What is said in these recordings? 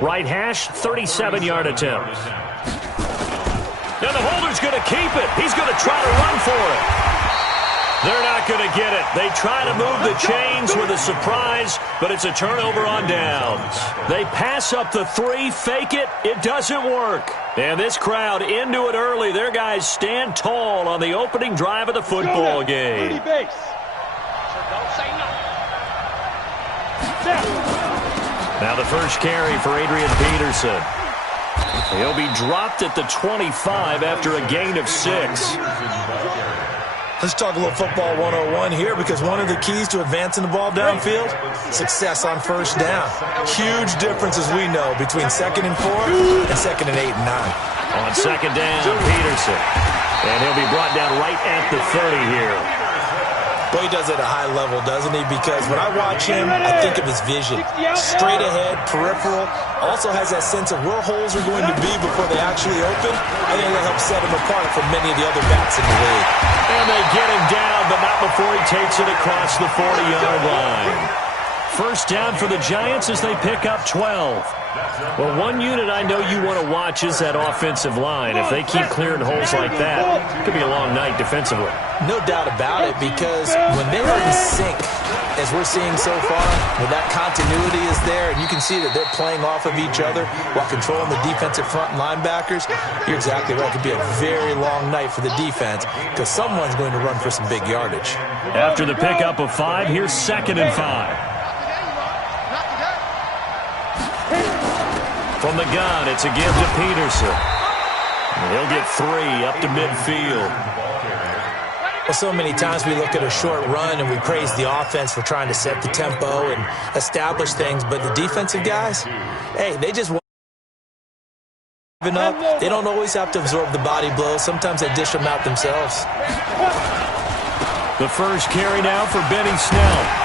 Right hash, 37-yard attempt. And the holder's going to keep it. He's going to try to run for it. They're not going to get it. They try to move the chains with a surprise, but it's a turnover on downs. They pass up the 3, fake it. It doesn't work. And this crowd into it early. Their guys stand tall on the opening drive of the football game. Now the first carry for Adrian Peterson. He'll be dropped at the 25 after a gain of 6. Let's talk a little football 101 here, because one of the keys to advancing the ball downfield, success on first down. Huge difference, as we know, between 2nd and 4 and 2nd and 8 and 9. On 2nd down, Peterson. And he'll be brought down right at the 30 here. Boy, he does it at a high level, doesn't he? Because when I watch him, I think of his vision. Straight ahead, peripheral. Also has that sense of where holes are going to be before they actually open. I think that helps set him apart from many of the other backs in the league. And they get him down, but not before he takes it across the 40-yard line. First down for the Giants as they pick up 12. Well, one unit I know you want to watch is that offensive line. If they keep clearing holes like that, it could be a long night defensively. No doubt about it, because when they are in sync, as we're seeing so far, where that continuity is there, and you can see that they're playing off of each other while controlling the defensive front linebackers, you're exactly right. It could be a very long night for the defense, because someone's going to run for some big yardage. After the pickup of 5, here's 2nd and 5. From the gun, it's a give to Peterson. And he'll get 3 up to midfield. Well, so many times we look at a short run and we praise the offense for trying to set the tempo and establish things, but the defensive guys, hey, they just want up. They don't always have to absorb the body blows. Sometimes they dish them out themselves. The first carry now for Benny Snell.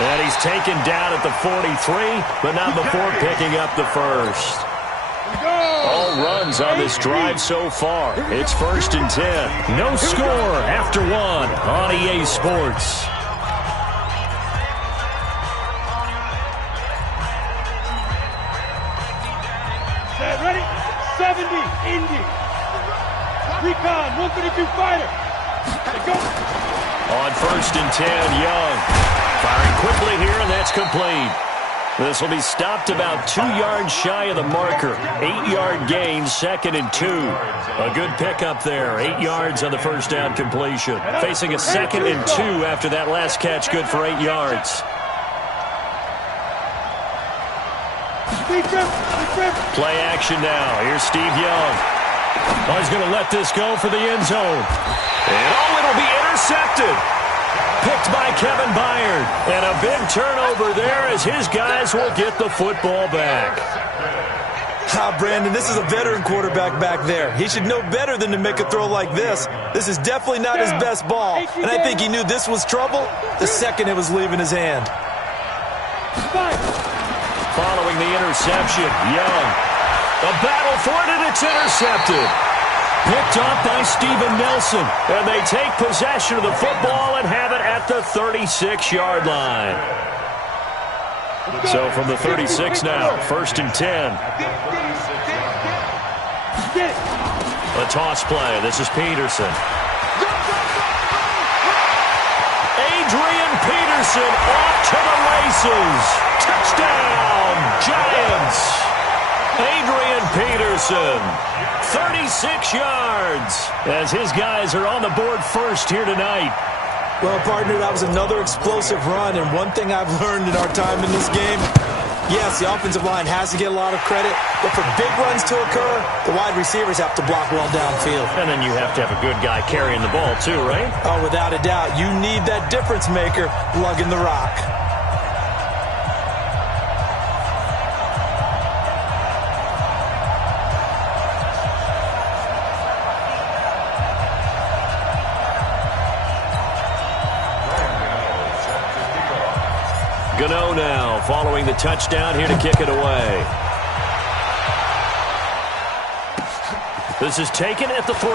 And he's taken down at the 43, but not before picking up the first. All runs on this drive so far. It's 1st and 10. No score after 1 on EA Sports. Ready? 70, Indy. Recon, 132 fighter. Go. On 1st and 10, Young. Firing quickly here, and that's complete. This will be stopped about 2 yards shy of the marker. 8-yard gain, 2nd and 2. A good pickup there. 8 yards on the first down completion. Facing a 2nd and 2 after that last catch, good for 8 yards. Play action now. Here's Steve Young. Oh, he's going to let this go for the end zone. And it'll be intercepted. Picked by Kevin Byard. And a big turnover there as his guys will get the football back. Brandon, this is a veteran quarterback back there. He should know better than to make a throw like this. This is definitely not his best ball. And I think he knew this was trouble the second it was leaving his hand. Following the interception, Young. A battle for it, and it's intercepted. Picked off by Steven Nelson. And they take possession of the football and have it at the 36-yard line. So from the 36 now, 1st and 10. A toss play. This is Peterson. Adrian Peterson off to the races. Touchdown, Giants. Adrian Peterson, 36 yards, as his guys are on the board first here tonight. Well, partner, that was another explosive run, and one thing I've learned in our time in this game, yes, the offensive line has to get a lot of credit, but for big runs to occur, the wide receivers have to block well downfield. And then you have to have a good guy carrying the ball too, right? Oh, without a doubt. You need that difference maker lugging the rock. Gano now, following the touchdown, here to kick it away. This is taken at the 3.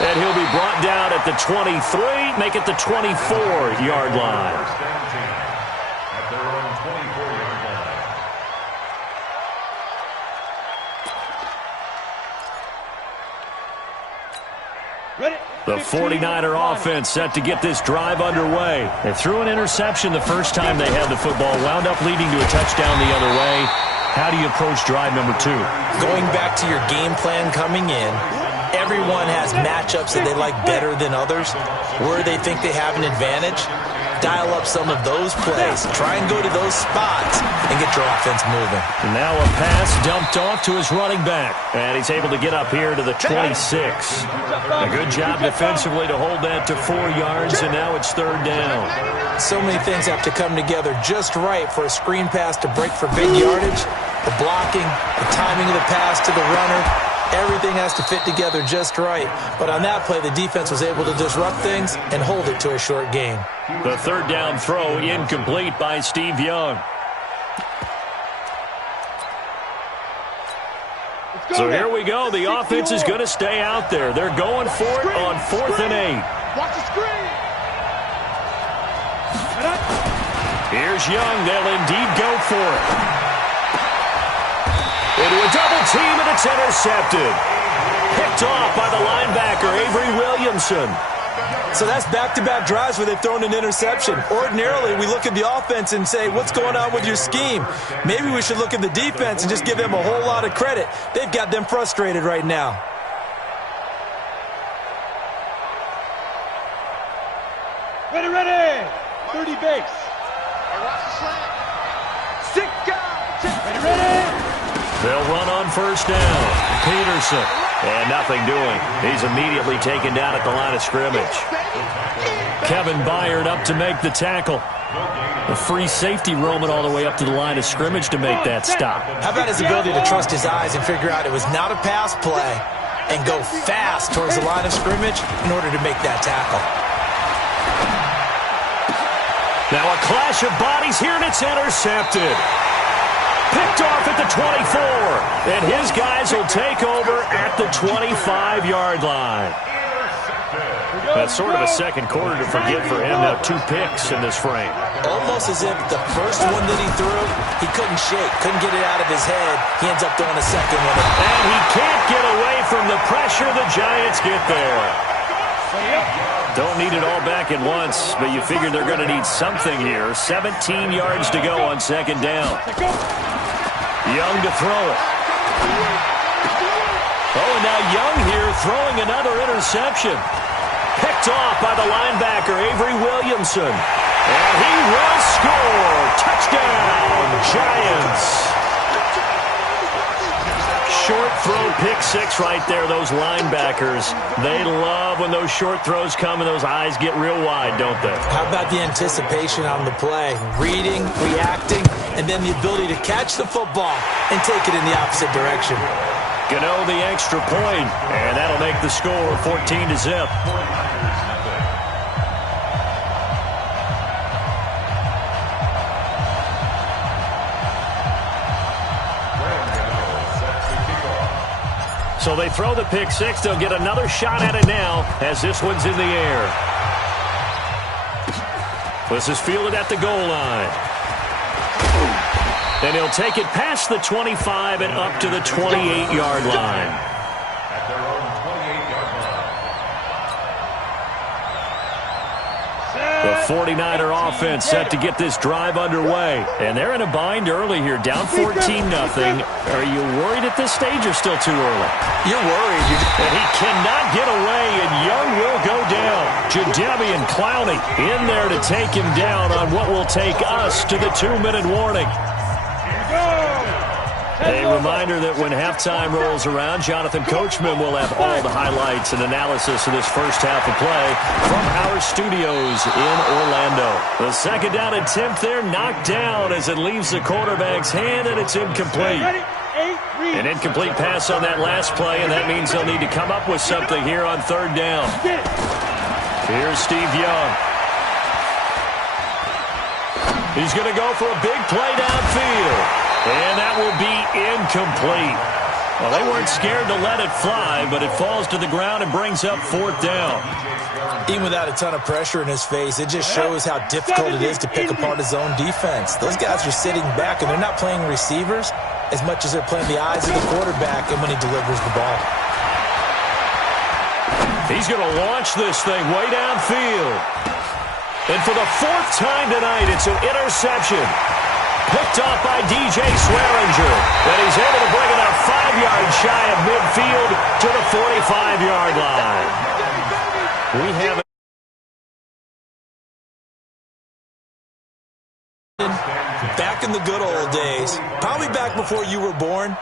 And he'll be brought down at the 23, make it the 24-yard line. The 49er offense set to get this drive underway. They threw an interception the first time they had the football, wound up leading to a touchdown the other way. How do you approach drive number 2? Going back to your game plan coming in, everyone has matchups that they like better than others, where they think they have an advantage. Dial up some of those plays. Try and go to those spots and get your offense moving. And now a pass dumped off to his running back. And he's able to get up here to the 26. A good job defensively to hold that to 4 yards, and now it's 3rd down. So many things have to come together just right for a screen pass to break for big yardage. The blocking, the timing of the pass to the runner, everything has to fit together just right. But on that play, the defense was able to disrupt things and hold it to a short gain. The 3rd down throw incomplete by Steve Young. So here we go. The offense is going to stay out there. They're going for it on 4th and 8. Watch the screen. Here's Young. They'll indeed go for it. Into a double team, and it's intercepted. Picked off by the linebacker, Avery Williamson. So that's back-to-back drives where they've thrown an interception. Ordinarily, we look at the offense and say, what's going on with your scheme? Maybe we should look at the defense and just give them a whole lot of credit. They've got them frustrated right now. Ready, ready. 30 base. Sick guy. Ready, ready. They'll run on 1st down. Peterson. And nothing doing. He's immediately taken down at the line of scrimmage. Kevin Byard up to make the tackle. A free safety roaming all the way up to the line of scrimmage to make that stop. How about his ability to trust his eyes and figure out it was not a pass play and go fast towards the line of scrimmage in order to make that tackle. Now a clash of bodies here, and it's intercepted. Picked off at the 24, and his guys will take over at the 25-yard line. That's sort of a second quarter to forget for him. Now 2 picks in this frame. Almost as if the first one that he threw, he couldn't shake, couldn't get it out of his head. He ends up throwing a second one. And he can't get away from the pressure. The Giants get there. Don't need it all back at once, but you figure they're going to need something here. 17 yards to go on 2nd down. Young to throw it. Oh, and now Young here throwing another interception. Picked off by the linebacker, Avery Williamson. And he will score. Touchdown, Giants. Short throw, pick 6 right there. Those linebackers, they love when those short throws come and those eyes get real wide, don't they? How about the anticipation on the play? Reading, reacting, and then the ability to catch the football and take it in the opposite direction. Gano the extra point, and that'll make the score 14-0. So they throw the pick 6. They'll get another shot at it now as this one's in the air. This is fielded at the goal line. And he'll take it past the 25 and up to the 28-yard line. The 49er offense set to get this drive underway. And they're in a bind early here, down 14-0. Are you worried at this stage or still too early? You're worried. And he cannot get away, and Young will go down. Jadeveon Clowney in there to take him down on what will take us to the 2-minute warning. A reminder that when halftime rolls around, Jonathan Coachman will have all the highlights and analysis of this first half of play from our studios in Orlando. The 2nd down attempt there knocked down as it leaves the quarterback's hand, and it's incomplete. An incomplete pass on that last play, and that means they'll need to come up with something here on 3rd down. Here's Steve Young. He's going to go for a big play downfield. And that will be incomplete. Well, they weren't scared to let it fly, but it falls to the ground and brings up 4th down. Even without a ton of pressure in his face, it just shows how difficult it is to pick apart his own defense. Those guys are sitting back, and they're not playing receivers as much as they're playing the eyes of the quarterback and when he delivers the ball. He's going to launch this thing way downfield. And for the fourth time tonight, it's an interception. Picked off by DJ Swearinger. And he's able to bring it up 5 yards shy of midfield to the 45-yard line. We have it. Back in the good old days, probably back before you were born,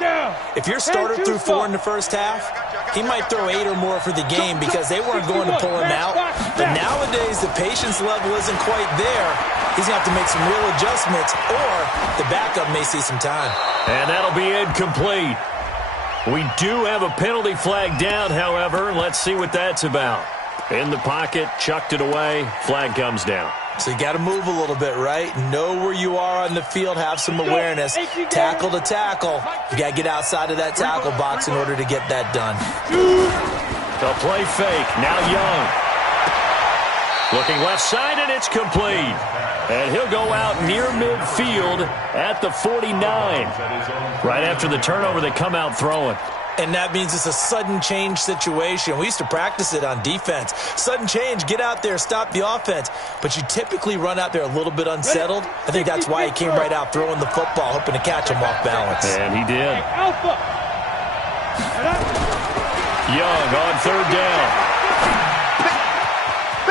if your starter threw 4 in the first half, he might throw 8 or more for the game because they weren't going to pull him out. But nowadays, the patience level isn't quite there. He's going to have to make some real adjustments, or the backup may see some time. And that'll be incomplete. We do have a penalty flag down, however. Let's see what that's about. In the pocket, chucked it away, flag comes down. So you got to move a little bit, right? Know where you are on the field, have some awareness. Tackle to tackle. You got to get outside of that tackle box in order to get that done. The play fake, now Young. Looking left side, and it's complete. And he'll go out near midfield at the 49. Right after the turnover, they come out throwing. And that means it's a sudden change situation. We used to practice it on defense. Sudden change, get out there, stop the offense. But you typically run out there a little bit unsettled. I think that's why he came right out throwing the football, hoping to catch him off balance. And he did. Young on third down.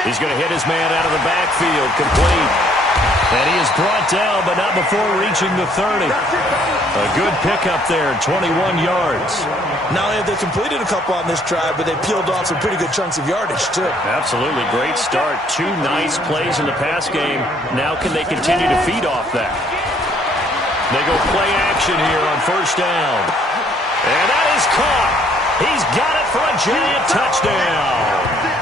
He's going to hit his man out of the backfield, complete. And he is brought down, but not before reaching the 30. A good pickup there, 21 yards. Not only have they completed a couple on this drive, but they peeled off some pretty good chunks of yardage, too. Absolutely. Great start. 2 nice plays in the pass game. Now can they continue to feed off that? They go play action here on first down. And that is caught. He's got it for a giant touchdown.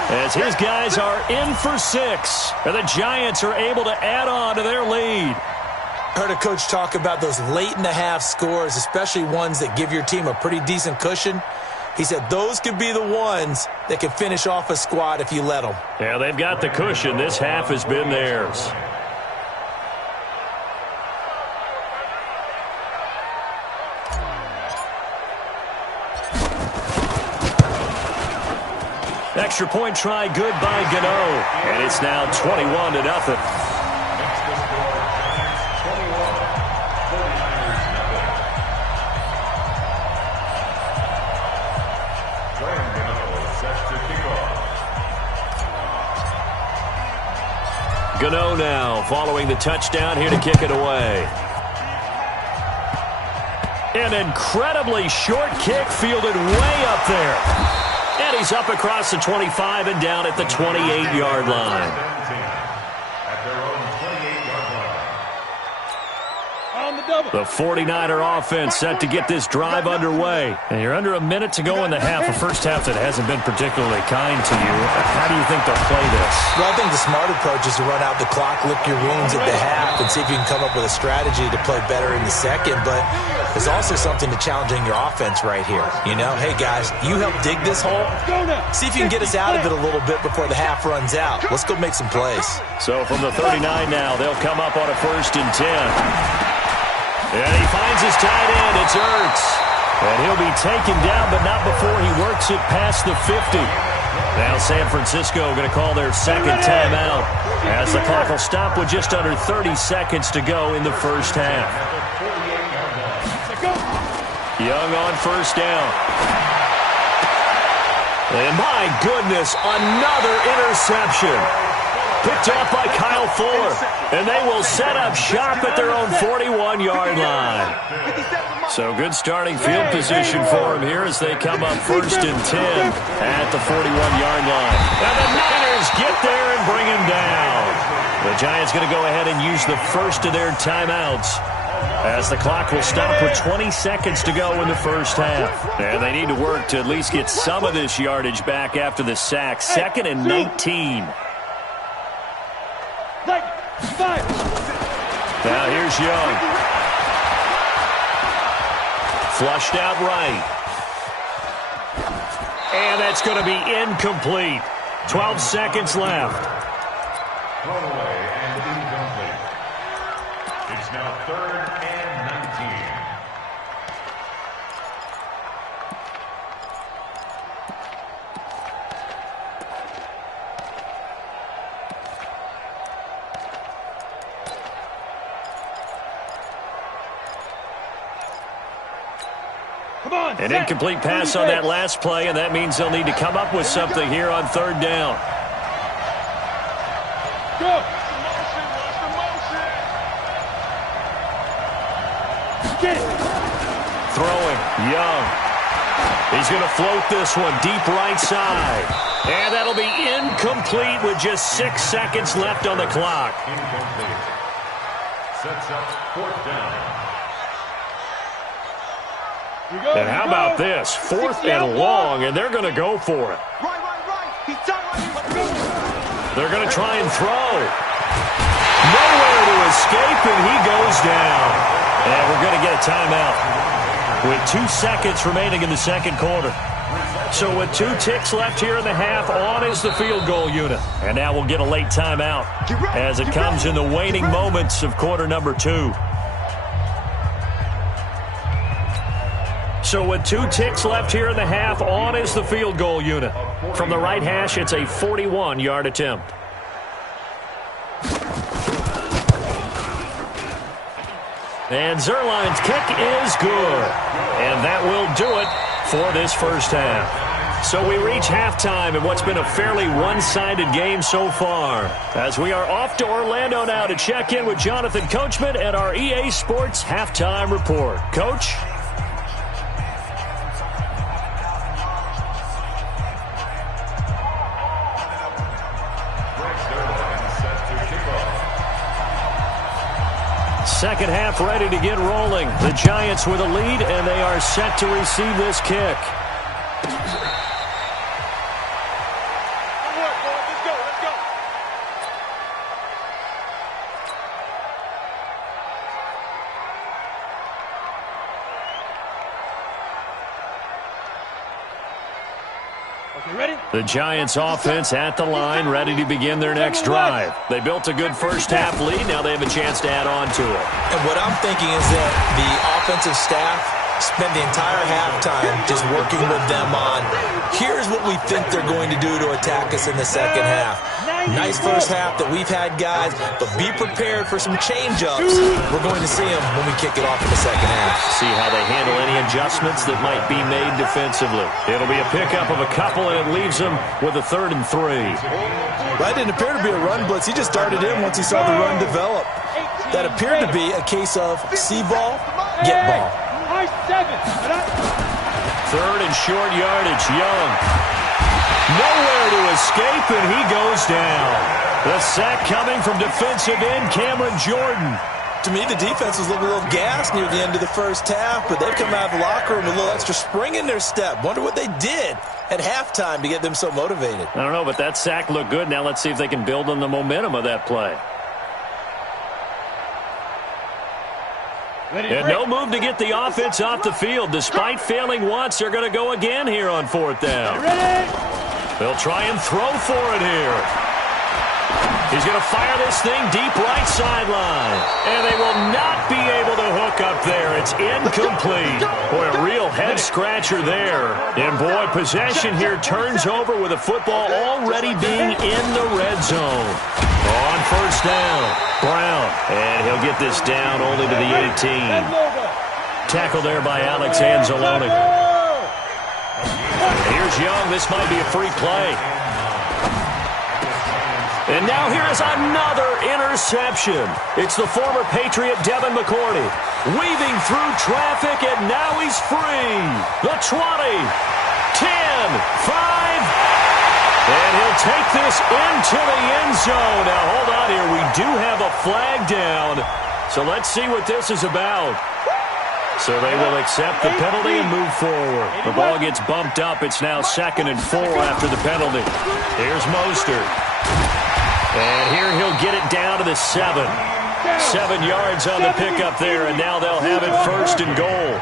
As his guys are in for 6. And the Giants are able to add on to their lead. Heard a coach talk about those late-in-the-half scores, especially ones that give your team a pretty decent cushion. He said those could be the ones that can finish off a squad if you let them. Yeah, they've got the cushion. This half has been theirs. Extra point try good by Gano. And it's now 21-0. Gano now following the touchdown here to kick it away. An incredibly short kick fielded way up there. And he's up across the 25 and down at the 28-yard line. The 49er offense set to get this drive underway. And you're under a minute to go in the half, a first half that hasn't been particularly kind to you. How do you think they'll play this? Well, I think the smart approach is to run out the clock, lick your wounds at the half, and see if you can come up with a strategy to play better in the second. But there's also something to challenging your offense right here. You know, hey, guys, you help dig this hole. See if you can get us out of it a little bit before the half runs out. Let's go make some plays. So from the 39 now, they'll come up on a 1st and 10. And he finds his tight end. It's Ertz. And he'll be taken down, but not before he works it past the 50. Now San Francisco going to call their second timeout as the clock will stop with just under 30 seconds to go in the first half. Young on first down. And my goodness, another interception. Picked off by Kyle Fuller. And they will set up shop at their own 41-yard line. So good starting field position for him here as they come up 1st and 10 at the 41-yard line. And the Niners get there and bring him down. The Giants going to go ahead and use the first of their timeouts as the clock will stop with 20 seconds to go in the first half. And they need to work to at least get some of this yardage back after the sack. 2nd and 19. Now here's Young. Flushed out right. And that's going to be incomplete. 12 seconds left. Throwaway and incomplete. It's now 3rd and 19. Come on, An set. incomplete pass 30 on that base. last play, and that means they'll need to come up with something here on third down. Go. Get it. Throwing, Young. He's going to float this one deep right side. And that'll be incomplete with just 6 seconds left on the clock. Incomplete. Sets up fourth down. You go, And how you about go. this? 4th 60 out and long, and they're going to go for it. Right. He's done right. They're going to try and throw. Nowhere to escape, and he goes down. And we're going to get a timeout with 2 seconds remaining in the second quarter. So with 2 ticks left here in the half, on is the field goal unit. And now we'll get a late timeout as it comes in the waning moments of quarter number 2. So with 2 ticks left here in the half, on is the field goal unit. From the right hash, it's a 41-yard attempt. And Zuerlein's kick is good. And that will do it for this first half. So we reach halftime in what's been a fairly one-sided game so far. As we are off to Orlando now to check in with Jonathan Coachman at our EA Sports Halftime Report. Coach? Second half ready to get rolling. The Giants with a lead, and they are set to receive this kick. Let's go. Okay, ready? The Giants offense at the line, ready to begin their next drive. They built a good first half lead. Now they have a chance to add on to it. And what I'm thinking is that the offensive staff spend the entire halftime just working with them on, here's what we think they're going to do to attack us in the second half. Nice first half that we've had, guys, but be prepared for some change-ups. We're going to see them when we kick it off in the second half. See how they handle any adjustments that might be made defensively. It'll be a pickup of a couple, and it leaves them with a 3rd and 3. That didn't appear to be a run blitz. He just darted in once he saw the run develop. That appeared to be a case of see ball, get ball. High 7. 3rd and short yardage, Young. Nowhere to escape, and he goes down. The sack coming from defensive end Cameron Jordan. To me, the defense was looking a little gassed near the end of the first half, but they've come out of the locker room with a little extra spring in their step. Wonder what they did at halftime to get them so motivated. I don't know, but that sack looked good. Now let's see if they can build on the momentum of that play. And no move to get the offense off the field. Despite failing once, they're going to go again here on 4th down. They'll try and throw for it here. He's going to fire this thing deep right sideline. And they will not be able to hook up there. It's incomplete. Boy, a real head-scratcher there. And, boy, possession here turns over with the football already being in the red zone. On 1st down, Brown. And he'll get this down only to the 18. Tackle there by Alex Anzalone. Here's Young. This might be a free play. And now here is another interception. It's the former Patriot Devin McCourty weaving through traffic, and now he's free. The 20, 10, 5, and he'll take this into the end zone. Now, hold on here. We do have a flag down, so let's see what this is about. So they will accept the penalty and move forward. The ball gets bumped up. It's now 2nd and 4 after the penalty. Here's Mostert. And here he'll get it down to the 7. 7 yards on the pickup there, and now they'll have it 1st and goal.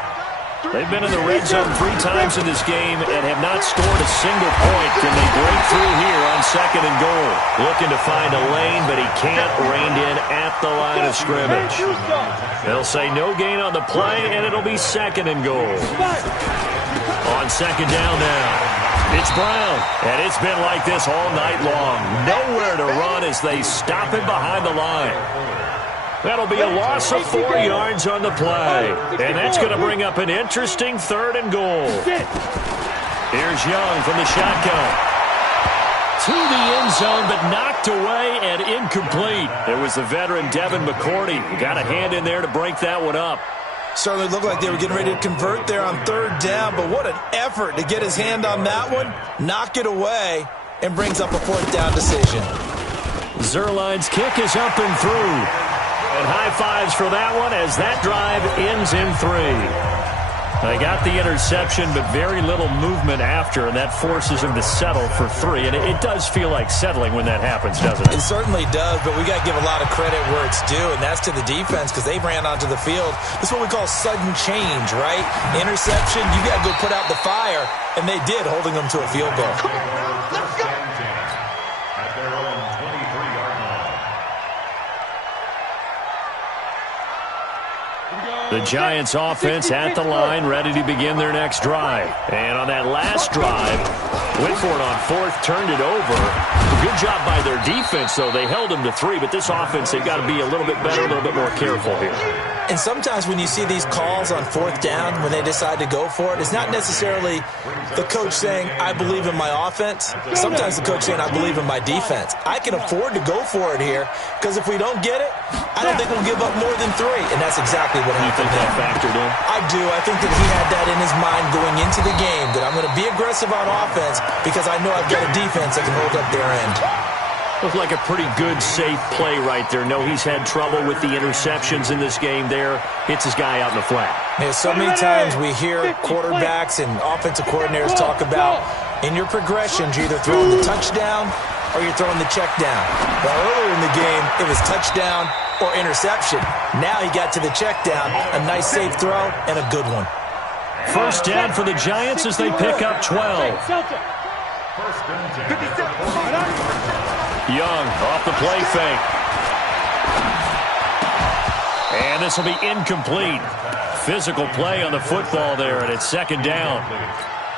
They've been in the red zone 3 times in this game and have not scored a single point. Can they break through here on 2nd and goal? Looking to find a lane, but he can't rein in at the line of scrimmage. They'll say no gain on the play, and it'll be 2nd and goal. On 2nd down now. It's Brown, and it's been like this all night long. Nowhere to run as they stop him behind the line. That'll be a loss of 4 yards on the play. And that's going to bring up an interesting 3rd and goal. Here's Young from the shotgun. To the end zone, but knocked away and incomplete. It was the veteran Devin McCourty who got a hand in there to break that one up. Certainly looked like they were getting ready to convert there on 3rd down, but what an effort to get his hand on that one, knock it away, and brings up a 4th down decision. Zuerlein's kick is up and through. And high fives for that one as that drive ends in 3. They got the interception, but very little movement after, and that forces him to settle for 3. And it does feel like settling when that happens, doesn't it? It certainly does, but we got to give a lot of credit where it's due, and that's to the defense because they ran onto the field. This is what we call sudden change, right? Interception, you got to go put out the fire, and they did, holding them to a field goal. Let's go. At their own 23-yard line. The Giants offense at the line, ready to begin their next drive. And on that last drive, went for it on 4th, turned it over. Good job by their defense, though. They held them to 3, but this offense, they've got to be a little bit better, a little bit more careful here. And sometimes when you see these calls on 4th down, when they decide to go for it, it's not necessarily the coach saying, I believe in my offense. Sometimes the coach saying, I believe in my defense. I can afford to go for it here because if we don't get it, I don't think we'll give up more than 3. And that's exactly what happened. You think that factored in? I do. I think that he had that in his mind going into the game, that I'm going to be aggressive on offense because I know I've got a defense that can hold up their end. Looked like a pretty good, safe play right there. No, he's had trouble with the interceptions in this game there. Hits his guy out in the flat. Yeah, so many times we hear quarterbacks and offensive coordinators talk about in your progressions, you're either throwing the touchdown or you're throwing the check down. Well, earlier in the game, it was touchdown or interception. Now he got to the check down, a nice safe throw, and a good one. 1st down for the Giants as they pick up 12. First and 10. Young off the play fake. And this will be incomplete. Physical play on the football there, and it's 2nd down.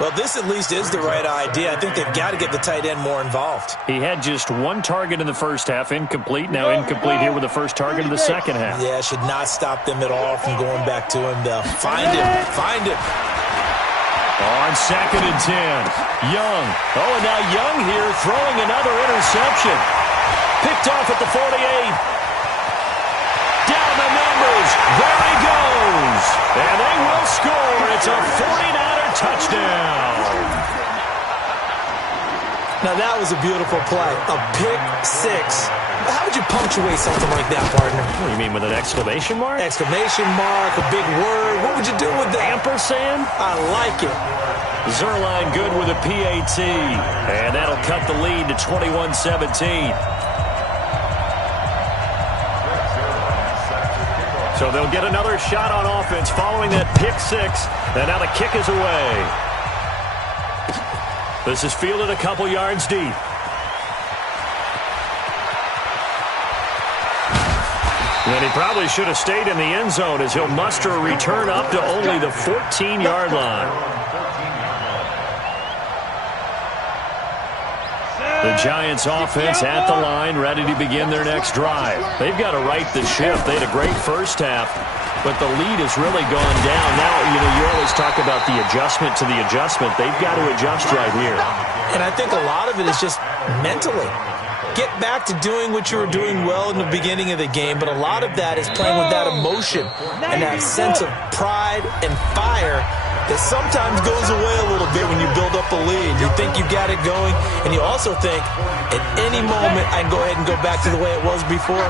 Well, this at least is the right idea. I think they've got to get the tight end more involved. He had just 1 target in the first half, incomplete. Now incomplete here with the first target of the second half. Yeah, should not stop them at all from going back to him. They'll find him. On 2nd and 10, Young. Oh, and now Young here throwing another interception. Picked off at the 48. Down the numbers. There he goes. And they will score. It's a 49er touchdown. Now, that was a beautiful play. A pick 6. How would you punctuate something like that, partner? What do you mean, with an exclamation mark? Exclamation mark, a big word. What would you do with that? Ampersand? I like it. Zuerlein good with a PAT. And that'll cut the lead to 21-17. So they'll get another shot on offense following that pick 6. And now the kick is away. This is fielded a couple yards deep. And he probably should have stayed in the end zone as he'll muster a return up to only the 14-yard line. The Giants offense at the line, ready to begin their next drive. They've got to right the ship. They had a great first half, but the lead has really gone down. Now, you always talk about the adjustment to the adjustment. They've got to adjust right here. And I think a lot of it is just mentally. Get back to doing what you were doing well in the beginning of the game, but a lot of that is playing with that emotion and that sense of pride and fire that sometimes goes away a little bit when you build up a lead. You think you've got it going, and you also think at any moment I can go ahead and go back to the way it was before.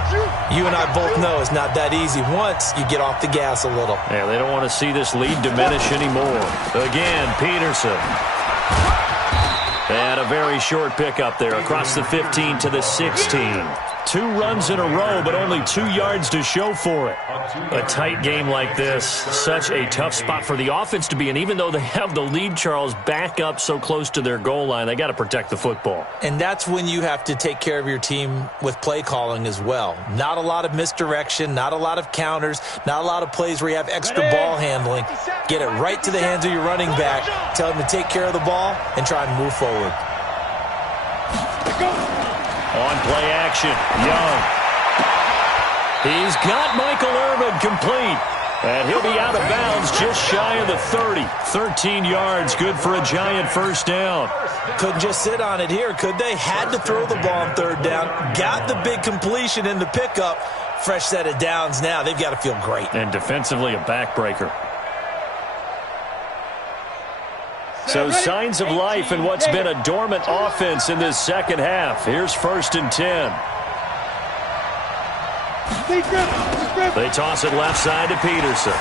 You and I both know it's not that easy once you get off the gas a little. Yeah, they don't want to see this lead diminish anymore. Again, Peterson. And a very short pickup there across the 15 to the 16. 2 runs in a row, but only 2 yards to show for it. A tight game like this, such a tough spot for the offense to be in. Even though they have the lead, Charles, back up so close to their goal line, they got to protect the football. And that's when you have to take care of your team with play calling as well. Not a lot of misdirection, not a lot of counters, not a lot of plays where you have extra ball handling. Get it right to the hands of your running back, tell him to take care of the ball, and try and move forward. On play action, Young. He's got Michael Irvin complete. And he'll be out of bounds just shy of the 30. 13 yards, good for a Giant first down. Couldn't just sit on it here, could they? Had to throw the ball on third down. Got the big completion in the pickup. Fresh set of downs now. They've got to feel great. And defensively, a backbreaker. So signs of life in what's been a dormant offense in this second half. Here's 1st and 10. They toss it left side to Peterson.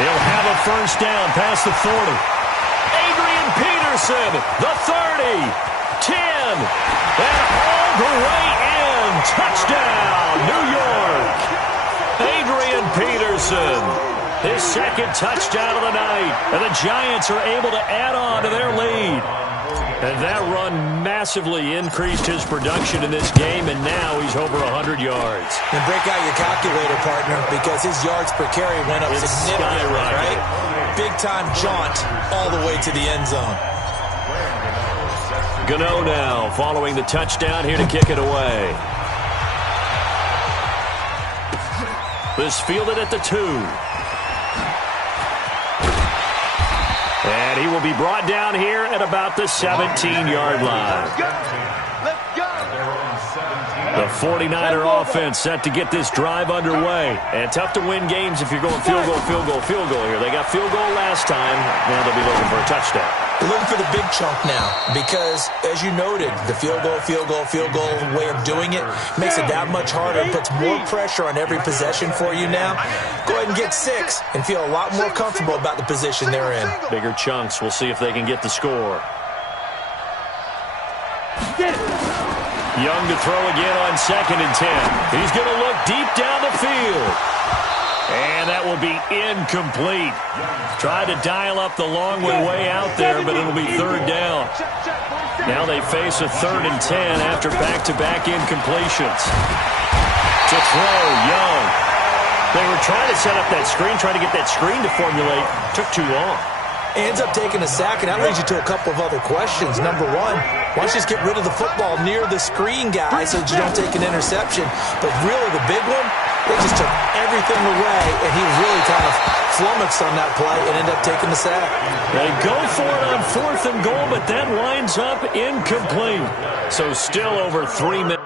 He'll have a first down past the 40. Adrian Peterson, the 30, 10, and all the way in. Touchdown, New York. Adrian Peterson, his second touchdown of the night. And the Giants are able to add on to their lead. And that run massively increased his production in this game, and now he's over 100 yards. And break out your calculator, partner, because his yards per carry went up significantly, right? Big-time jaunt all the way to the end zone. Gano now following the touchdown here to kick it away. This fielded at the 2. And he will be brought down here at about the 17-yard line. Let's go. The 49er offense set to get this drive underway. And tough to win games if you're going field goal, field goal, field goal here. They got field goal last time. Now they'll be looking for a touchdown. Looking for the big chunk now because, as you noted, the field goal way of doing it makes it that much harder, puts more pressure on every possession for you now. Go ahead and get 6 and feel a lot more comfortable about the position they're in. Bigger chunks. We'll see if they can get the score. Young to throw again on 2nd and 10. He's going to look deep down the field. And that will be incomplete. Tried to dial up the long way out there, but it'll be 3rd down. Now they face a 3rd and 10 after back-to-back incompletions. To throw, Young. They were trying to set up that screen, trying to get that screen to formulate. Took too long. Ends up taking a sack, and that leads you to a couple of other questions. Number one, why don't you just get rid of the football near the screen guy so that you don't take an interception? But really, the big one, they just took everything away, and he really kind of flummoxed on that play and ended up taking the sack. They go for it on 4th and goal, but that winds up incomplete. So still over 3 minutes.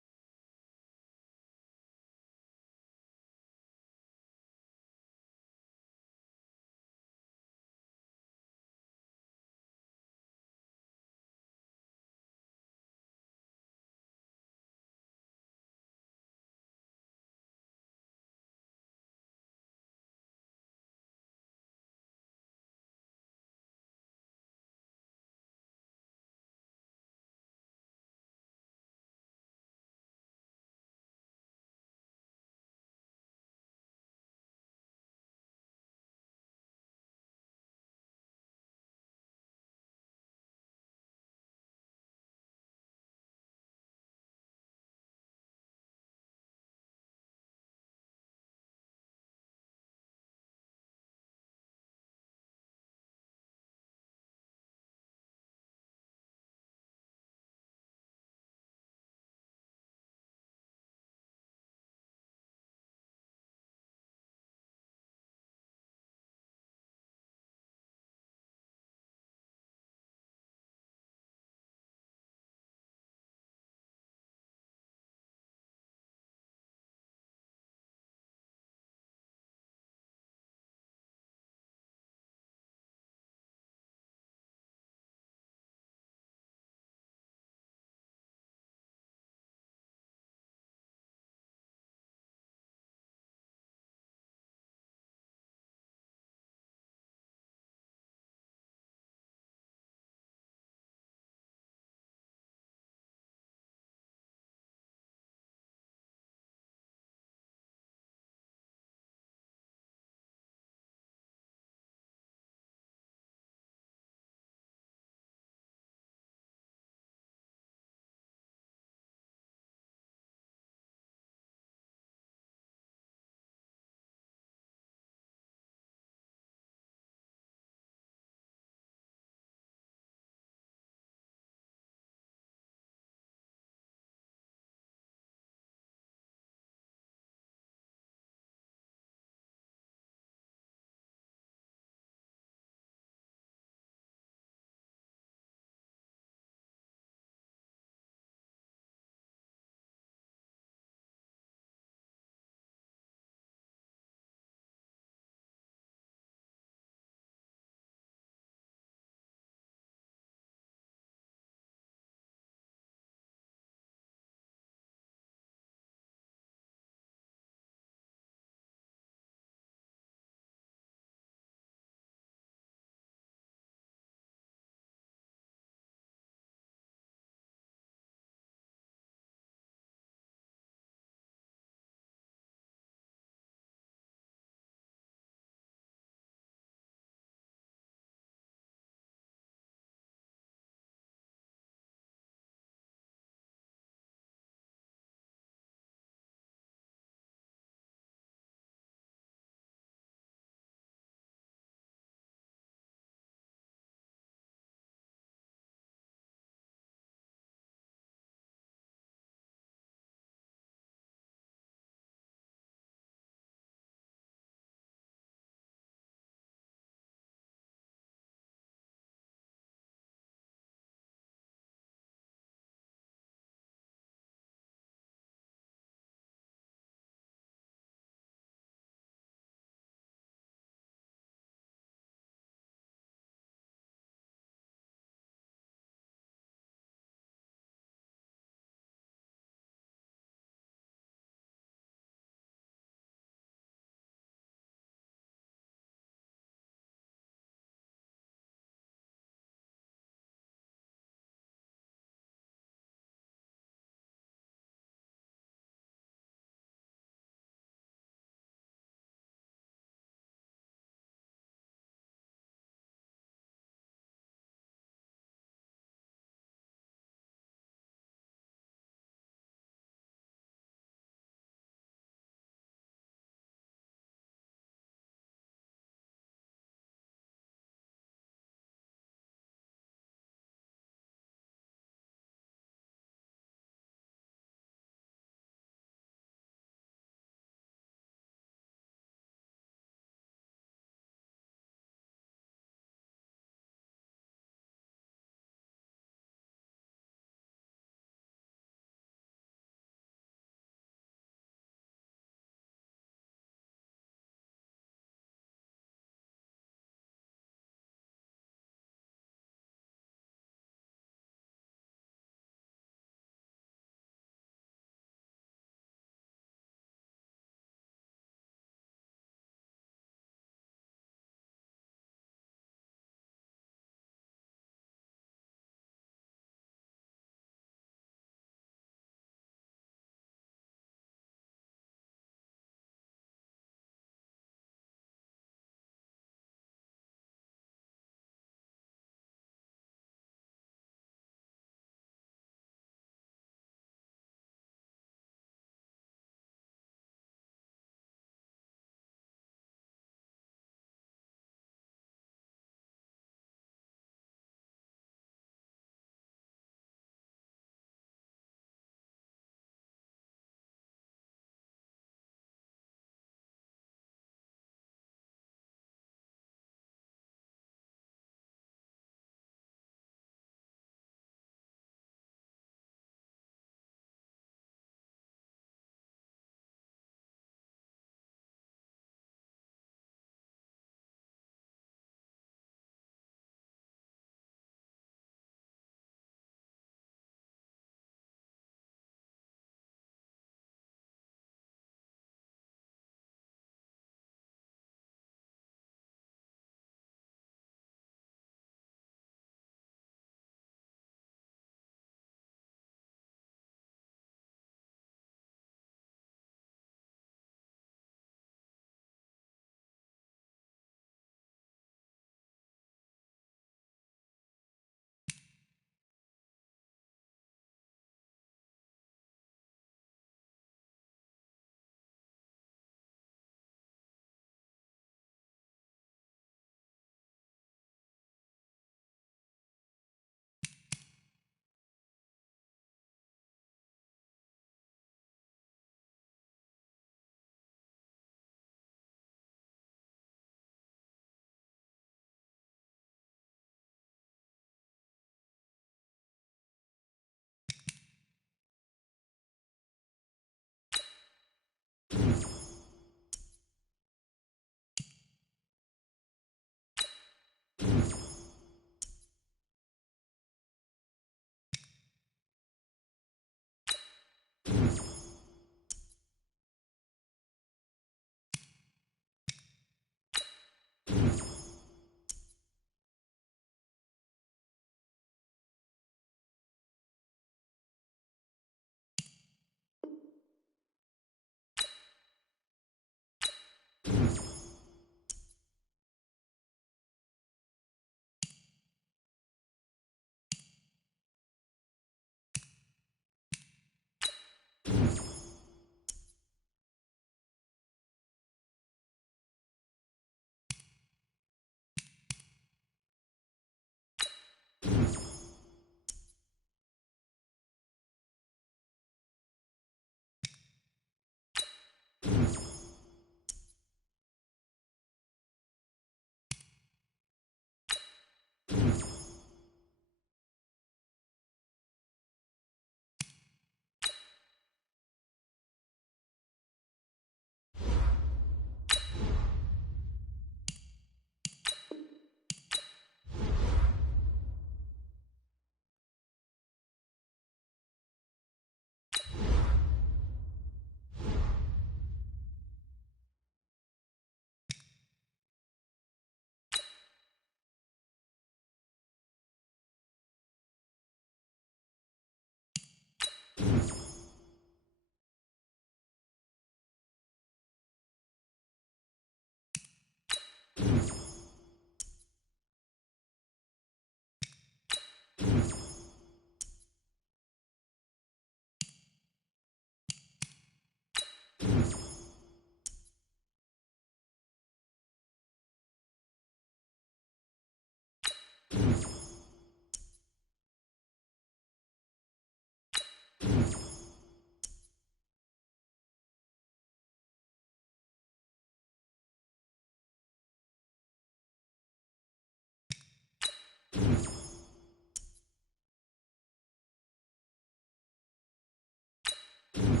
You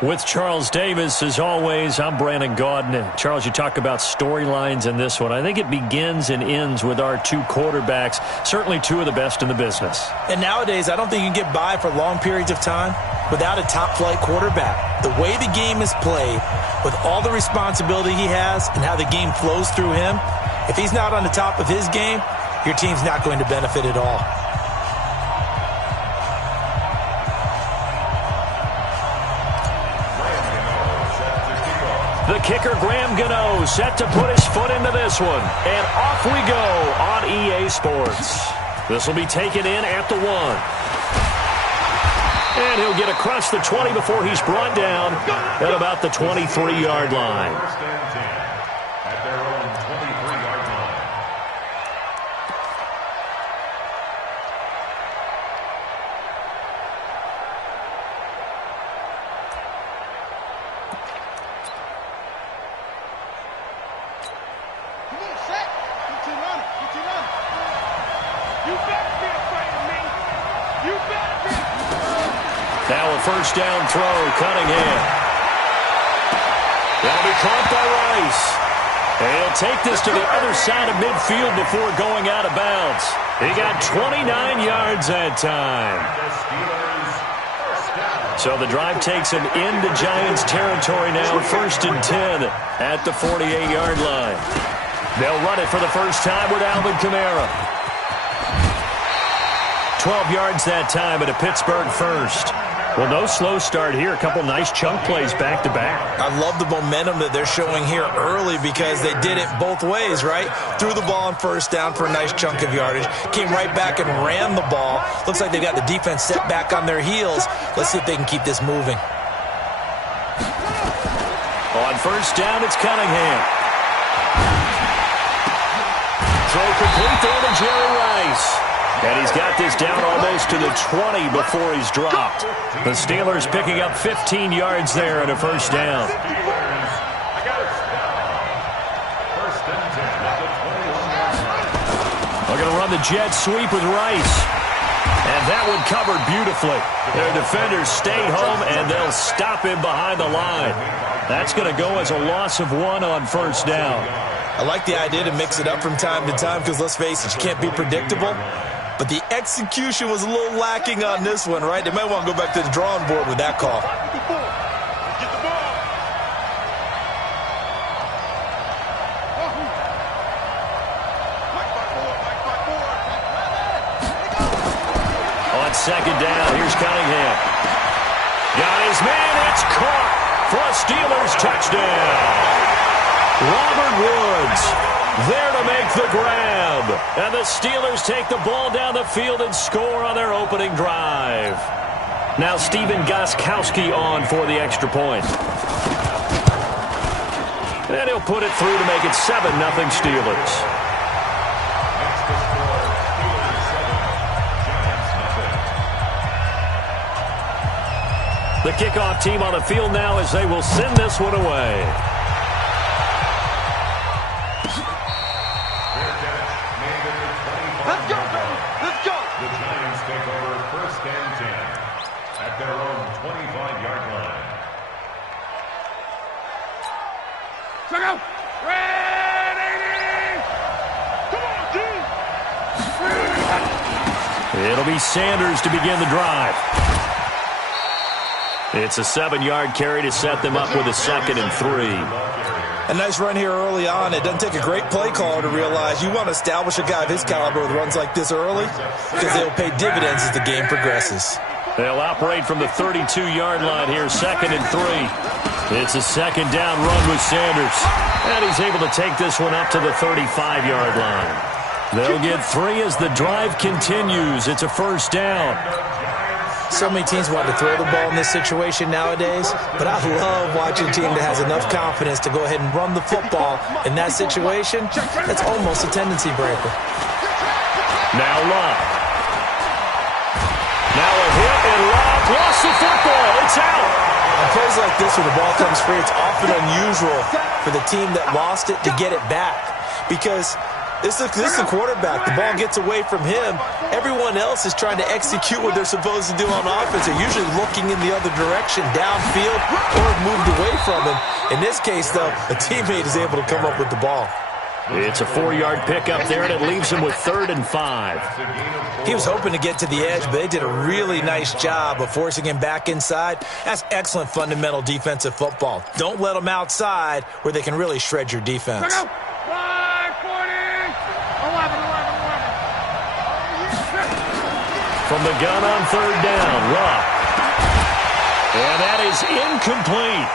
With Charles Davis, as always, I'm Brandon Gaudin. Charles, you talk about storylines in this one. I think it begins and ends with our two quarterbacks, certainly two of the best in the business. And nowadays, I don't think you can get by for long periods of time without a top-flight quarterback. The way the game is played, with all the responsibility he has and how the game flows through him, if he's not on the top of his game, your team's not going to benefit at all. The kicker, Graham Gano, set to put his foot into this one. And off we go on EA Sports. This will be taken in at the 1. And he'll get across the 20 before he's brought down at about the 23-yard line. First and 10 at their own 23-yard line. Come on, Shaq. Get your run. Get your run. You better be afraid of me. You better be. Now a first down throw, Cunningham. That'll be caught by Rice. And he'll take this to the other side of midfield before going out of bounds. He got 29 yards that time. The Steelers, first down. So the drive takes him into Giants territory now, first and 10 at the 48-yard line. They'll run it for the first time with Alvin Kamara. 12 yards that time at a Pittsburgh first. Well, no slow start here. A couple nice chunk plays back-to-back. I love the momentum that they're showing here early because they did it both ways, right? Threw the ball on first down for a nice chunk of yardage. Came right back and ran the ball. Looks like they got the defense set back on their heels. Let's see if they can keep this moving. On first down, it's Cunningham. Throw complete there to Jerry Rice. And he's got this down almost to the 20 before he's dropped. The Steelers picking up 15 yards there and a first down. Steelers, I got it. First and 10 at the 21-yard line. They're going to run the jet sweep with Rice. And that one covered beautifully. Their defenders stayed home, and they'll stop him behind the line. That's going to go as a loss of 1 on first down. I like the idea to mix it up from time to time because, let's face it, you can't be predictable. But the execution was a little lacking on this one, right? They might want to go back to the drawing board with that call. Get the ball. On second down, here's Cunningham. Got his man, it's caught for a Steelers touchdown. Robert Woods there to make the grab. And the Steelers take the ball down the field and score on their opening drive. Now Stephen Gostkowski on for the extra point. And he'll put it through to make it 7-0 Steelers. Next to score, Steelers 7, Giants 0. The kickoff team on the field now as they will send this one away. Let's go, baby. Let's go. The Giants take over first and 10 at their own 25-yard line. Check out. Ready. Come on, team. It'll be Sanders to begin the drive. It's a 7-yard carry to set them up with a 2nd and 3. A nice run here early on. It doesn't take a great play caller to realize you want to establish a guy of his caliber with runs like this early because they'll pay dividends as the game progresses. They'll operate from the 32-yard line here, 2nd and 3. It's a 2nd down run with Sanders. And he's able to take this one up to the 35-yard line. They'll get 3 as the drive continues. It's a first down. So many teams want to throw the ball in this situation nowadays, but I love watching a team that has enough confidence to go ahead and run the football in that situation. That's almost a tendency breaker. Now Love. Now a hit, and Love lost the football. It's out. On plays like this where the ball comes free, it's often unusual for the team that lost it to get it back because This is the quarterback. The ball gets away from him. Everyone else is trying to execute what they're supposed to do on offense. They're usually looking in the other direction, downfield, or moved away from him. In this case, though, a teammate is able to come up with the ball. It's a 4-yard pickup there, and it leaves him with 3rd and 5. He was hoping to get to the edge, but they did a really nice job of forcing him back inside. That's excellent fundamental defensive football. Don't let them outside where they can really shred your defense. From the gun on 3rd down, Luck. And that is incomplete.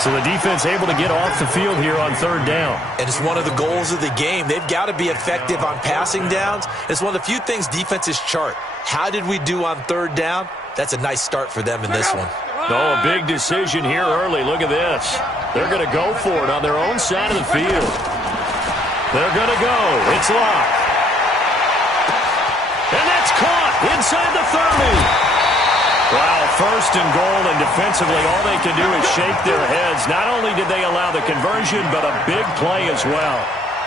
So the defense able to get off the field here on 3rd down. And it's one of the goals of the game. They've got to be effective on passing downs. It's one of the few things defenses chart. How did we do on 3rd down? That's a nice start for them in this one. Oh, a big decision here early. Look at this. They're going to go for it on their own side of the field. They're going to go. It's Luck. And that's caught inside the 30. Wow, 1st and goal, and defensively all they can do is shake their heads. Not only did they allow the conversion, but a big play as well.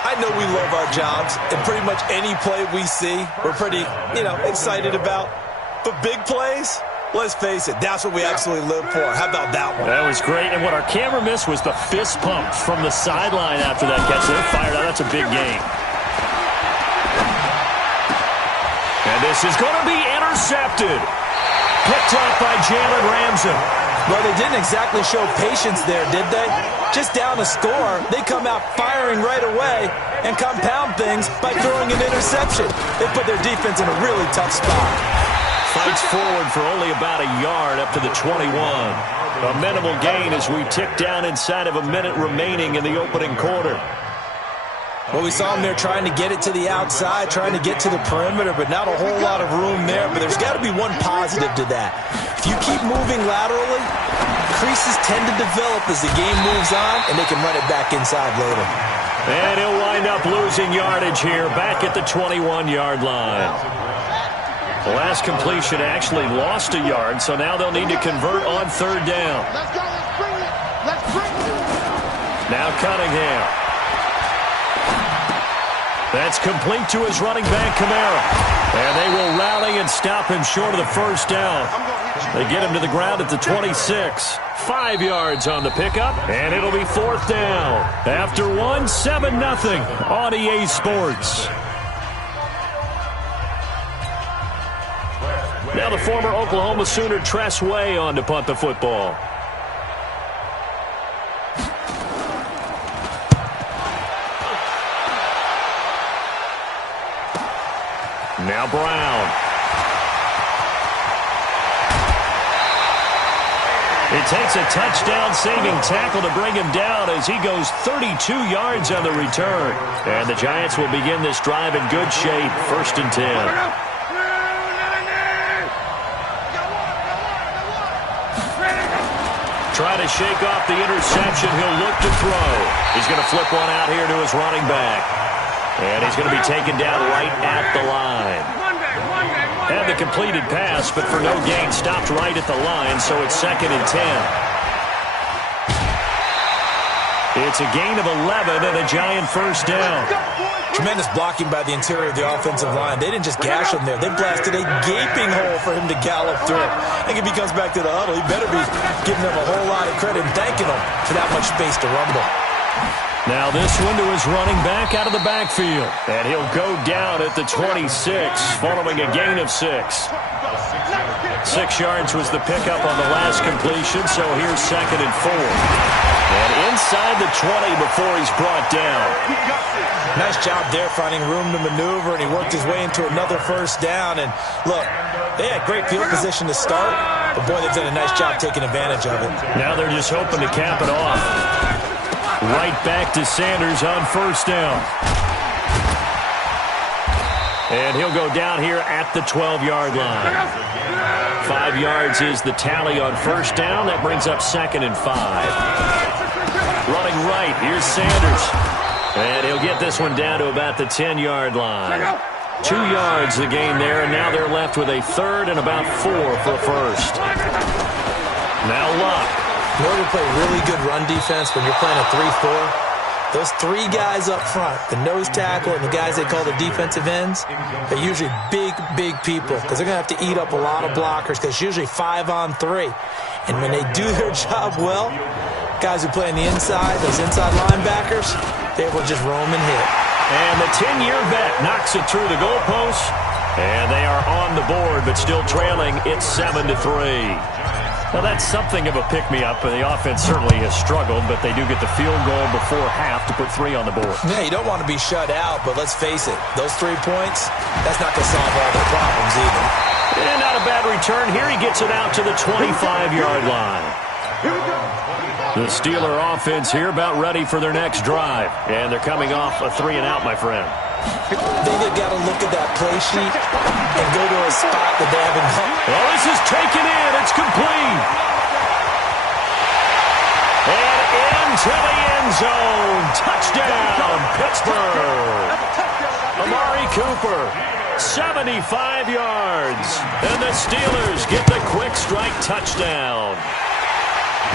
I know we love our jobs, and pretty much any play we see, we're pretty, excited about. But big plays, let's face it, that's what we absolutely live for. How about that one? That was great, and what our camera missed was the fist pump from the sideline after that catch. They're fired out. That's a big game. And this is going to be intercepted. Picked up by Jalen Ramsey. Well, they didn't exactly show patience there, did they? Just down a score, they come out firing right away and compound things by throwing an interception. They put their defense in a really tough spot. Fights forward for only about a yard up to the 21. A minimal gain as we tick down inside of a minute remaining in the opening quarter. Well, we saw him there trying to get it to the outside, trying to get to the perimeter, but not a whole lot of room there. But there's got to be one positive to that. If you keep moving laterally, creases tend to develop as the game moves on, and they can run it back inside later. And he'll wind up losing yardage here, back at the 21-yard line. The last completion actually lost a yard, so now they'll need to convert on 3rd down. Let's go. Let's bring it. Let's bring it. Now Cunningham. That's complete to his running back, Kamara. And they will rally and stop him short of the 1st down. They get him to the ground at the 26. 5 yards on the pickup, and it'll be 4th down. After 7-0 on EA Sports. Now the former Oklahoma Sooner Tress Way on to punt the football. Now Brown. It takes a touchdown-saving tackle to bring him down as he goes 32 yards on the return. And the Giants will begin this drive in good shape. 1st and 10. Try to shake off the interception. He'll look to throw. He's going to flip one out here to his running back. And he's going to be taken down right at the line. Had the completed pass, but for no gain, stopped right at the line, so it's 2nd and 10. It's a gain of 11 and a Giant 1st down. Tremendous blocking by the interior of the offensive line. They didn't just gash him there. They blasted a gaping hole for him to gallop through. I think if he comes back to the huddle, he better be giving them a whole lot of credit and thanking them for that much space to rumble. Now this one to his running back out of the backfield. And he'll go down at the 26, following a gain of 6. 6 yards was the pickup on the last completion, so here's 2nd and 4. And inside the 20 before he's brought down. Nice job there finding room to maneuver, and he worked his way into another 1st down. And look, they had great field position to start, but boy, they've done a nice job taking advantage of it. Now they're just hoping to cap it off. Right back to Sanders on 1st down. And he'll go down here at the 12-yard line. 5 yards is the tally on 1st down. That brings up 2nd and 5. Running right, here's Sanders. And he'll get this one down to about the 10-yard line. 2 yards the gain there, and now they're left with a 3rd and about 4 for a 1st. Now Luck. In order to play really good run defense when you're playing a 3-4, Those three guys up front, the nose tackle and the guys they call the defensive ends, they're usually big, big people because they're going to have to eat up a lot of blockers because it's usually 5-on-3. And when they do their job well, guys who play on the inside, those inside linebackers, they will just roam and hit. And the 10-year vet knocks it through the goalpost. And they are on the board, but still trailing. It's 7-3. Now, that's something of a pick-me-up. The offense certainly has struggled, but they do get the field goal before half to put 3 on the board. Yeah, you don't want to be shut out, but let's face it, those 3 points, that's not going to solve all their problems either. And not a bad return here. He gets it out to the 25-yard line. The Steeler offense here about ready for their next drive. And they're coming off a 3-and-out, my friend. I think they've got to look at that play sheet and go to a spot that they haven't done. Well, this is taken in. It's complete. And into the end zone. Touchdown, Pittsburgh. Amari Cooper, 75 yards. And the Steelers get the quick strike touchdown.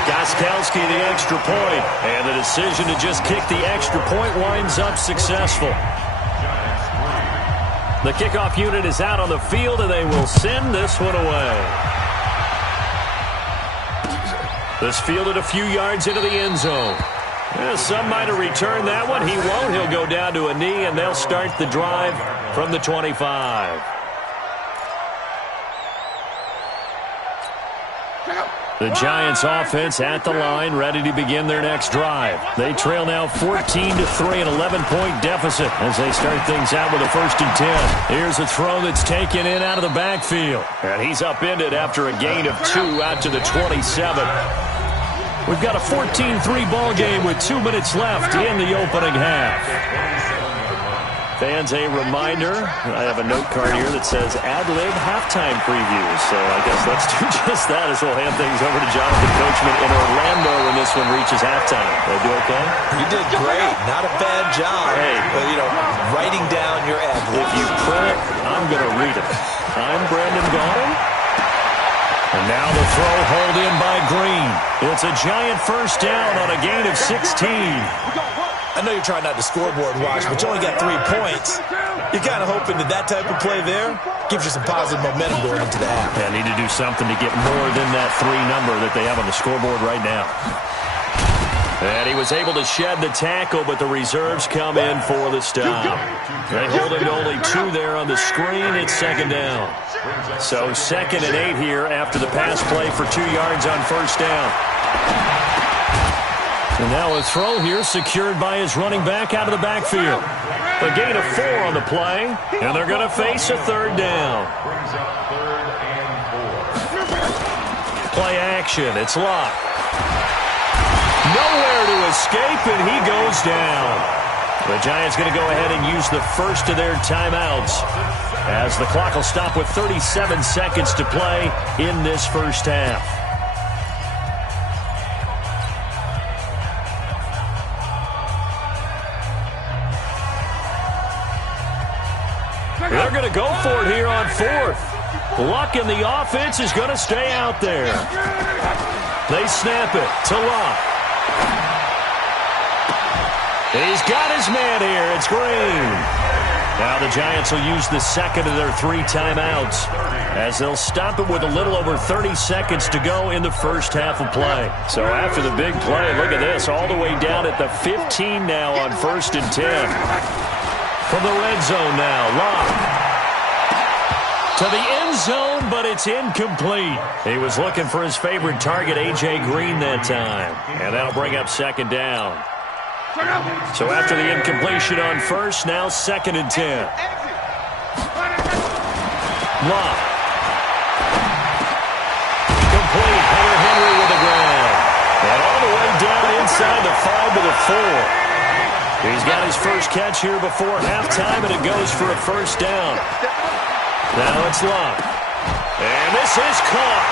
Gostkowski the extra point. And the decision to just kick the extra point winds up successful. The kickoff unit is out on the field, and they will send this one away. This fielded a few yards into the end zone. Some might have returned that one. He won't. He'll go down to a knee, and they'll start the drive from the 25. The Giants offense at the line, ready to begin their next drive. They trail now 14-3, an 11-point deficit as they start things out with a 1st and 10. Here's a throw that's taken in out of the backfield. And he's upended after a gain of 2 out to the 27. We've got a 14-3 ball game with 2 minutes left in the opening half. Fans, a reminder, I have a note card here that says ad-lib halftime previews. So I guess let's do just that as we'll hand things over to Jonathan Coachman in Orlando when this one reaches halftime. Did I do okay? You did great. Not a bad job. Hey. But, writing down your ad-lib. If you print it, I'm going to read it. I'm Brandon Gaudin. And now the throw hauled in by Green. It's a Giant first down on a gain of 16. I know you're trying not to scoreboard watch, but you only got 3 points. You're kind of hoping that type of play there gives you some positive momentum going into the half. Yeah, need to do something to get more than that 3 number that they have on the scoreboard right now. And he was able to shed the tackle, but the reserves come in for the stop. They hold him to only 2 there on the screen. It's 2nd down. So 2nd and 8 here after the pass play for 2 yards on 1st down. And now a throw here secured by his running back out of the backfield. A gain of 4 on the play, and they're going to face a 3rd down. Play action. It's Locke. Nowhere to escape, and he goes down. The Giants going to go ahead and use the first of their timeouts as the clock will stop with 37 seconds to play in this first half. They're going to go for it here on 4th. Luck in the offense is going to stay out there. They snap it to Luck. He's got his man here. It's Green. Now the Giants will use the second of their 3 timeouts as they'll stop it with a little over 30 seconds to go in the first half of play. So after the big play, look at this, all the way down at the 15 now on 1st and 10. From the red zone now, Locke. To the end zone, but it's incomplete. He was looking for his favorite target, A.J. Green, that time. And that'll bring up 2nd down. So after the incompletion on 1st, now 2nd and 10. Locke. Complete. Hunter Henry with the ground. And all the way down inside the 5 to the 4. He's got his first catch here before halftime, and it goes for a 1st down. Now it's Locke. And this is caught.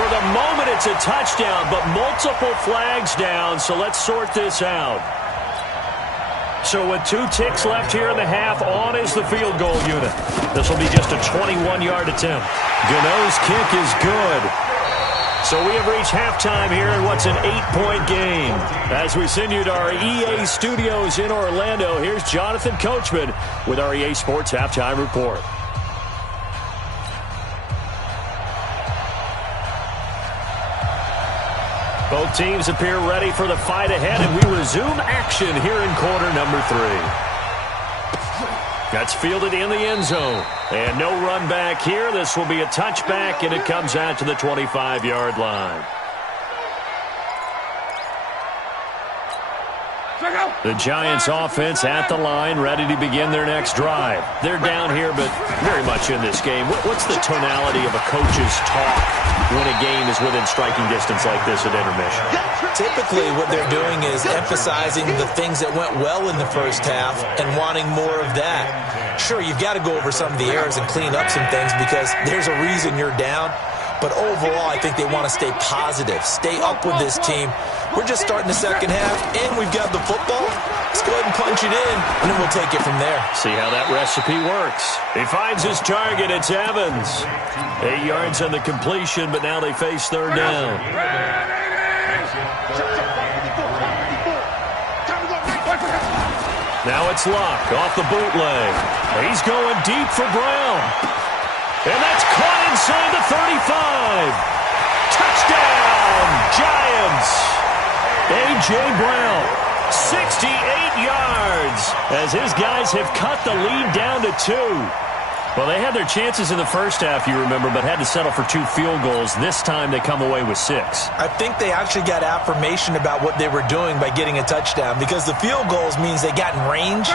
For the moment, it's a touchdown, but multiple flags down, so let's sort this out. So with 2 ticks left here in the half, on is the field goal unit. This will be just a 21-yard attempt. Gano's kick is good. So we have reached halftime here in what's an 8-point game. As we send you to our EA studios in Orlando, here's Jonathan Coachman with our EA Sports Halftime Report. Both teams appear ready for the fight ahead, and we resume action here in quarter number 3. That's fielded in the end zone. And no run back here. This will be a touchback, and it comes out to the 25-yard line. The Giants offense at the line, ready to begin their next drive. They're down here, but very much in this game. What's the tonality of a coach's talk when a game is within striking distance like this at intermission? Typically, what they're doing is emphasizing the things that went well in the first half and wanting more of that. Sure, you've got to go over some of the errors and clean up some things because there's a reason you're down. But overall, I think they want to stay positive, stay up with this team. We're just starting the second half, and we've got the football. Let's go ahead and punch it in, and then we'll take it from there. See how that recipe works. He finds his target. It's Evans. 8 yards on the completion, but now they face third down. Now it's Luck off the bootleg. He's going deep for Brown. And that's caught inside the 35. Touchdown, Giants. A.J. Brown, 68 yards, as his guys have cut the lead down to 2. Well, they had their chances in the first half, you remember, but had to settle for 2 field goals. This time they come away with 6. I think they actually got affirmation about what they were doing by getting a touchdown because the field goals means they got in range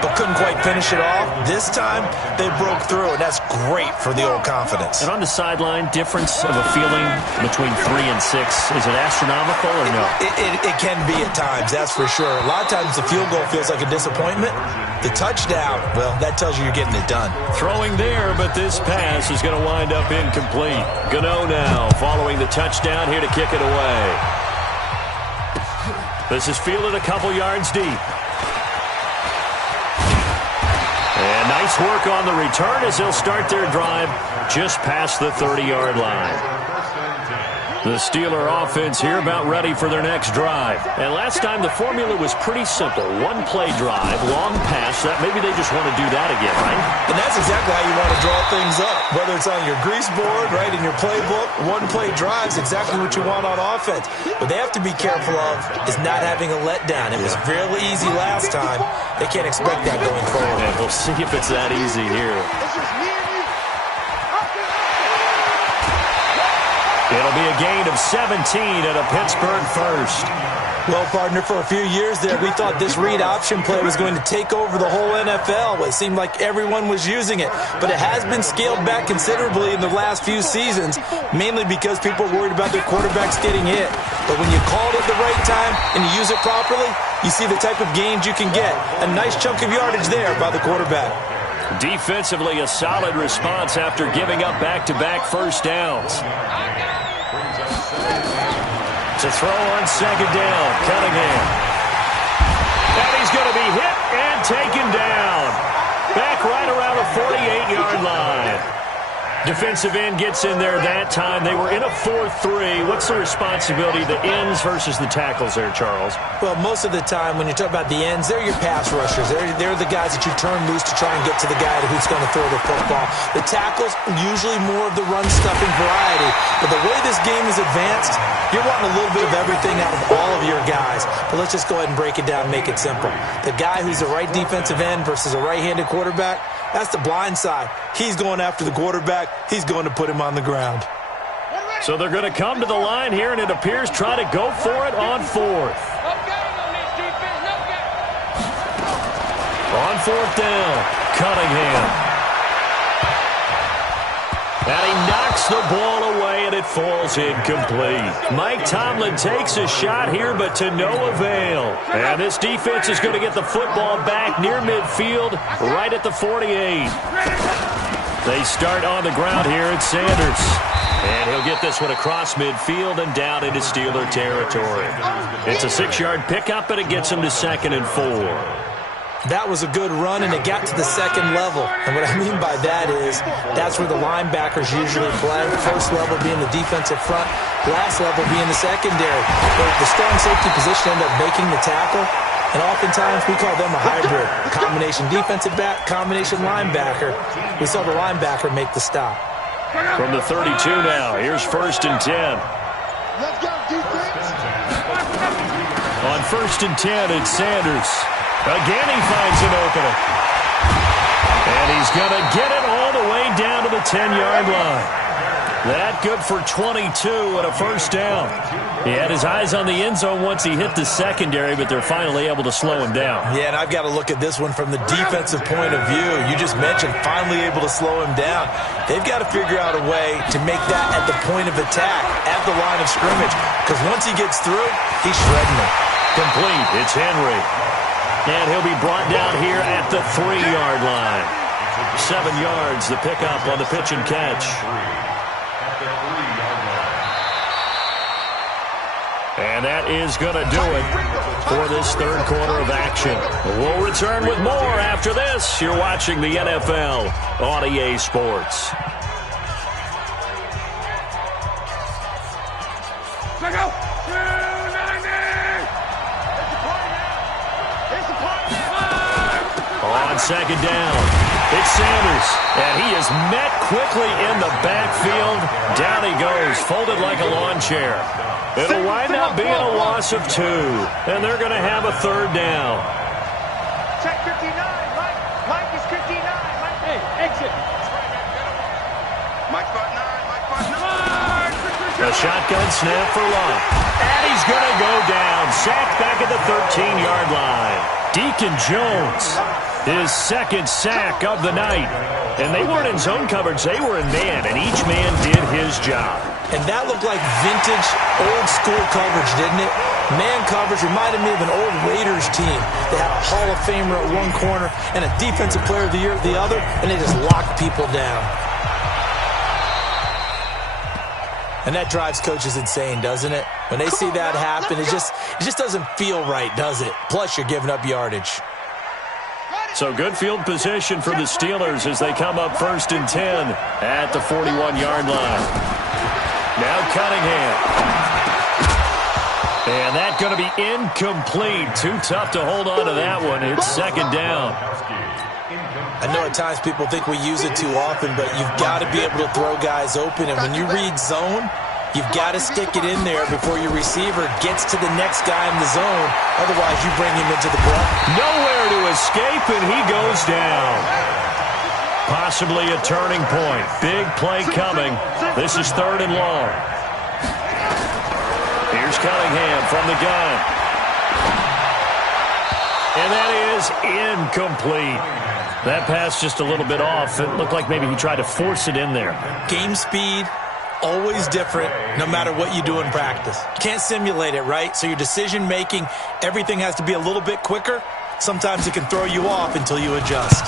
but couldn't quite finish it off. This time they broke through, and that's great for the old confidence. And on the sideline, difference of a feeling between 3 and 6, is it astronomical or no? It can be at times, that's for sure. A lot of times the field goal feels like a disappointment. The touchdown, well, that tells you you're getting it done. Throwing there, but this pass is going to wind up incomplete. Gano now following the touchdown here to kick it away. This is fielded a couple yards deep. And nice work on the return as they'll start their drive just past the 30-yard line. The Steeler offense here about ready for their next drive. And last time the formula was pretty simple. One-play drive, long pass. That maybe they just want to do that again, right? And that's exactly how you want to draw things up. Whether it's on your grease board, right, in your playbook, one-play drive is exactly what you want on offense. What they have to be careful of is not having a letdown. It was fairly easy last time. They can't expect that going forward. And we'll see if it's that easy here. It'll be a gain of 17 and a Pittsburgh first. Well, partner, for a few years there, we thought this read option play was going to take over the whole NFL. It seemed like everyone was using it, but it has been scaled back considerably in the last few seasons, mainly because people are worried about their quarterbacks getting hit. But when you call it at the right time and you use it properly, you see the type of gains you can get. A nice chunk of yardage there by the quarterback. Defensively, a solid response after giving up back-to-back first downs. To throw on second down, Cunningham. And he's going to be hit and taken down. Back right around the 48-yard line. Defensive end gets in there that time. They were in a 4-3. What's the responsibility, the ends versus the tackles there, Charles? Well, most of the time when you talk about the ends, they're your pass rushers. They're the guys that you turn loose to try and get to the guy who's going to throw the football. The tackles, usually more of the run-stuffing variety. But the way this game is advanced, you're wanting a little bit of everything out of all of your guys. But let's just go ahead and break it down and make it simple. The guy who's the right defensive end versus a right-handed quarterback, that's the blind side. He's going after the quarterback. He's going to put him on the ground. So they're going to come to the line here, and it appears try to go for it on fourth. On fourth down, Cunningham. And he knocks the ball away, and it falls incomplete. Mike Tomlin takes a shot here, but to no avail. And this defense is going to get the football back near midfield, right at the 48. They start on the ground here at Sanders. And he'll get this one across midfield and down into Steeler territory. It's a 6-yard pickup, and it gets him to 2nd and 4. That was a good run, and it got to the second level. And what I mean by that is that's where the linebackers usually play. First level being the defensive front, last level being the secondary. But the strong safety position ended up making the tackle, and oftentimes we call them a hybrid. Combination defensive back, combination linebacker. We saw the linebacker make the stop. From the 32 now, here's 1st and 10. Let's go, defense. On 1st and 10, it's Sanders. Again, he finds an opening. And he's going to get it all the way down to the 10-yard line. That good for 22 and a first down. He had his eyes on the end zone once he hit the secondary, but they're finally able to slow him down. Yeah, and I've got to look at this one from the defensive point of view. You just mentioned finally able to slow him down. They've got to figure out a way to make that at the point of attack, at the line of scrimmage, because once he gets through, he's shredding it. Complete. It's Henry. And he'll be brought down here at the 3-yard line. 7 yards, the pickup on the pitch and catch. And that is going to do it for this third quarter of action. We'll return with more after this. You're watching the NFL on EA Sports. Let's go. 290. On second down, it's Sanders, and he is met quickly in the backfield. Down he goes, folded like a lawn chair. It'll wind up being a loss of 2, and they're going to have a third down. Check 59. Mike is 59. Mike, hey, exit. Mike spot 9. Mike spot 9. A shotgun snap for Love. And he's going to go down. Sacked back at the 13-yard line. Deacon Jones, his second sack of the night. And they weren't in zone coverage. They were in man, and each man did his job. And that looked like vintage, old-school coverage, didn't it? Man coverage reminded me of an old Raiders team. They had a Hall of Famer at one corner and a Defensive Player of the Year at the other, and they just locked people down. And that drives coaches insane, doesn't it? When they see that happen, it just doesn't feel right, does it? Plus, you're giving up yardage. So good field position for the Steelers as they come up 1st and 10 at the 41-yard line. Now Cunningham. And that's going to be incomplete. Too tough to hold on to that one. It's second down. I know at times people think we use it too often, but you've got to be able to throw guys open. And when you read zone, you've got to stick it in there before your receiver gets to the next guy in the zone. Otherwise, you bring him into the block. Nowhere to escape, and he goes down. Possibly a turning point. Big play coming. This is 3rd and long. Here's Cunningham from the gun. And that is incomplete. That pass just a little bit off. It looked like maybe he tried to force it in there. Game speed, always different, no matter what you do in practice. You can't simulate it, right? So your decision-making, everything has to be a little bit quicker. Sometimes it can throw you off until you adjust.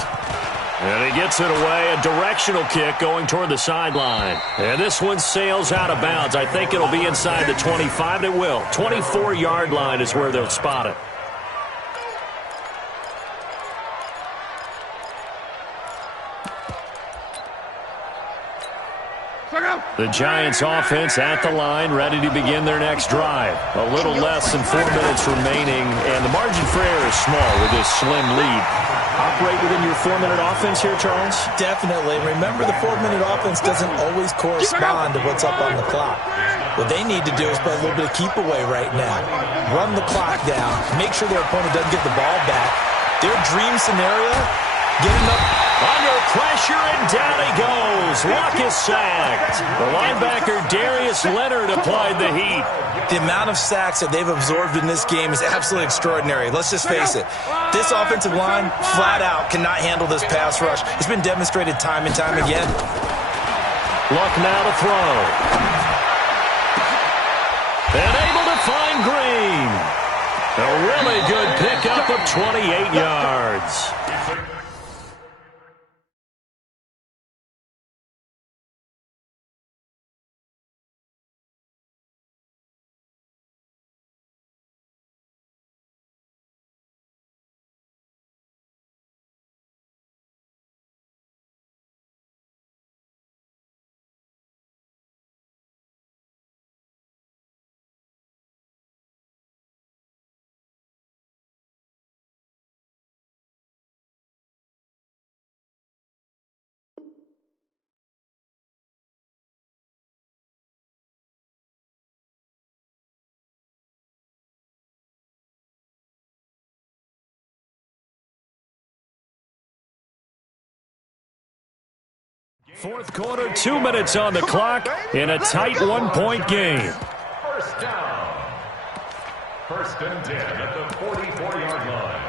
And he gets it away, a directional kick going toward the sideline. And this one sails out of bounds. I think it'll be inside the 25. It will. 24-yard line is where they'll spot it. The Giants offense at the line, ready to begin their next drive. A little less than 4 minutes remaining, and the margin for error is small with this slim lead. Operate within your 4-minute offense here, Charles? Definitely. Remember, the 4-minute offense doesn't always correspond to what's up on the clock. What they need to do is play a little bit of keep away right now. Run the clock down. Make sure their opponent doesn't get the ball back. Their dream scenario, getting up under pressure, and down he goes. Luck is sacked. The linebacker, Darius Leonard, applied the heat. The amount of sacks that they've absorbed in this game is absolutely extraordinary. Let's just face it. This offensive line, flat out, cannot handle this pass rush. It's been demonstrated time and time again. Luck now to throw. And able to find Green. A really good pickup of 28 yards. Fourth quarter, 2 minutes on the clock in a tight one-point game. First down. First and 10 at the 44-yard line.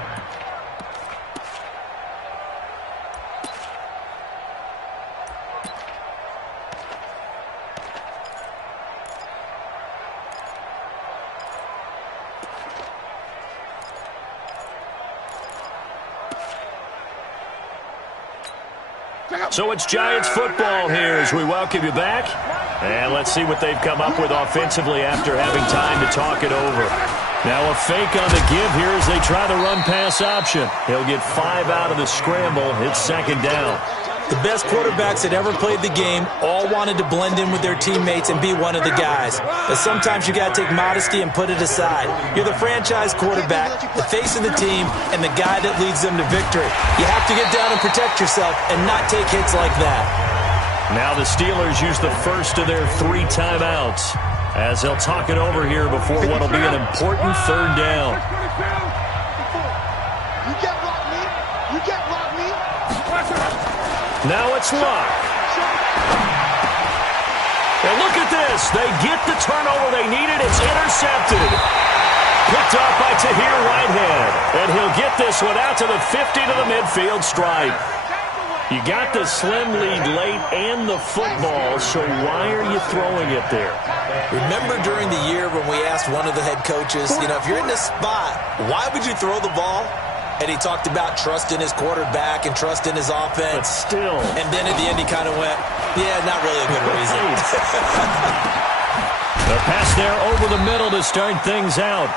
So it's Giants football here as we welcome you back. And let's see what they've come up with offensively after having time to talk it over. Now a fake on the give here as they try the run-pass option. He'll get 5 out of the scramble. It's second down. The best quarterbacks that ever played the game all wanted to blend in with their teammates and be one of the guys. But sometimes you got to take modesty and put it aside. You're the franchise quarterback, the face of the team, and the guy that leads them to victory. You have to get down and protect yourself and not take hits like that. Now the Steelers use the first of their 3 timeouts as they'll talk it over here before what will be an important third down. Now it's Luck. And look at this. They get the turnover they needed. It's intercepted. Picked off by Tahir Whitehead. And he'll get this one out to the 50 to the midfield stripe. You got the slim lead late and the football, so why are you throwing it there? Remember during the year when we asked one of the head coaches, if you're in this spot, why would you throw the ball? And he talked about trust in his quarterback and trust in his offense. But still. And then at the end he kind of went, yeah, not really a good reason. The pass there over the middle to start things out.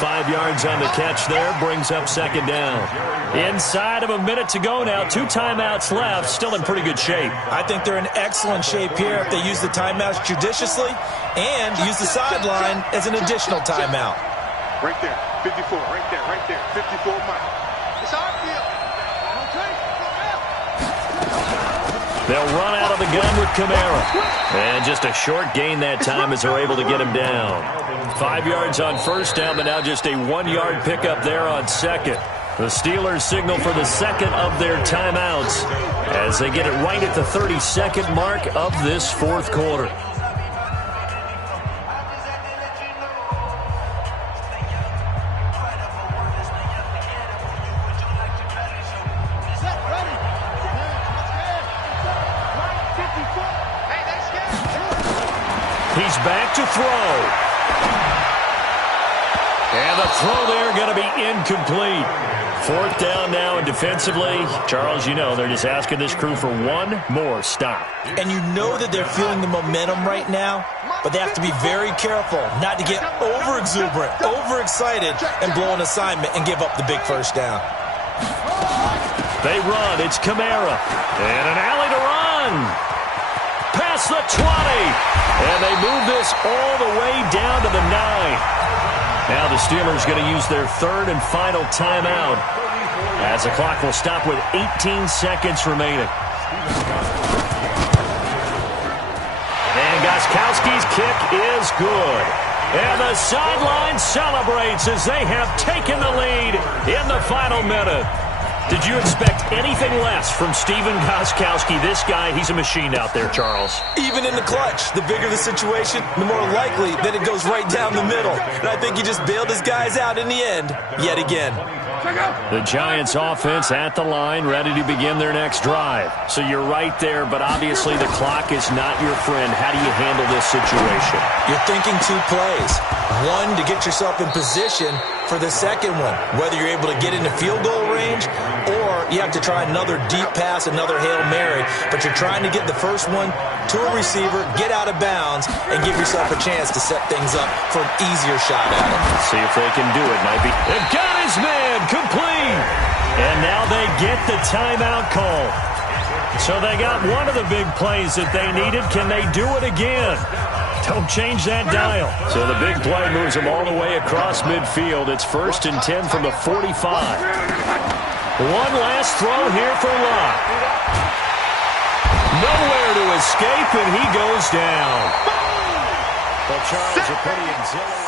5 yards on the catch there, brings up second down. Inside of a minute to go now, 2 timeouts left, still in pretty good shape. I think they're in excellent shape here if they use the timeouts judiciously and use the sideline as an additional timeout. Right there, 54, right there, 54 miles. It's our field. They'll run out of the gun with Kamara. And just a short gain that time as they're able to get him down. 5 yards on first down, but now just a 1-yard pickup there on second. The Steelers signal for the second of their timeouts as they get it right at the 32nd mark of this fourth quarter. He's back to throw. And the throw there going to be incomplete. Fourth down now, and defensively, Charles, they're just asking this crew for one more stop. And you know that they're feeling the momentum right now, but they have to be very careful not to get over-exuberant, overexcited, and blow an assignment and give up the big first down. They run. It's Kamara. And an alley to run. Past the 20. And they move this all the way down to the 9. Now the Steelers going to use their third and final timeout as the clock will stop with 18 seconds remaining. And Gostkowski's kick is good. And the sideline celebrates as they have taken the lead in the final minute. Did you expect anything less from Stephen Gostkowski? This guy, he's a machine out there, Charles. Even in the clutch, the bigger the situation, the more likely that it goes right down the middle. And I think he just bailed his guys out in the end, yet again. The Giants offense at the line, ready to begin their next drive. So you're right there, but obviously the clock is not your friend. How do you handle this situation? You're thinking 2 plays. One, to get yourself in position for the second one, whether you're able to get into field goal range or you have to try another deep pass, another Hail Mary, but you're trying to get the first one to a receiver, get out of bounds, and give yourself a chance to set things up for an easier shot at it. See if they can do it. Might be. They've got his man complete. And now they get the timeout call. So they got one of the big plays that they needed. Can they do it again? Don't change that dial. So the big play moves them all the way across midfield. It's 1st and 10 from the 45. One last throw here for Luck. Nowhere to escape, and he goes down. Well, Charles, a pretty exhilarating.